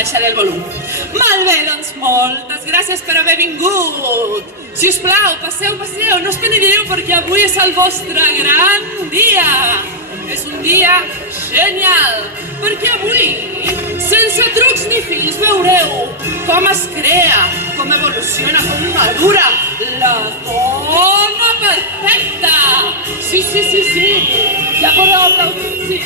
baixaré el volum. Molt bé, doncs moltes gràcies per haver vingut. Si us plau, passeu, passeu, no us penedireu perquè avui és el vostre gran dia. És un dia genial, perquè avui, sense trucs ni fils, veureu com es crea, com evoluciona, com madura la dona perfecta. Sí, ja podeu aplaudir, sí.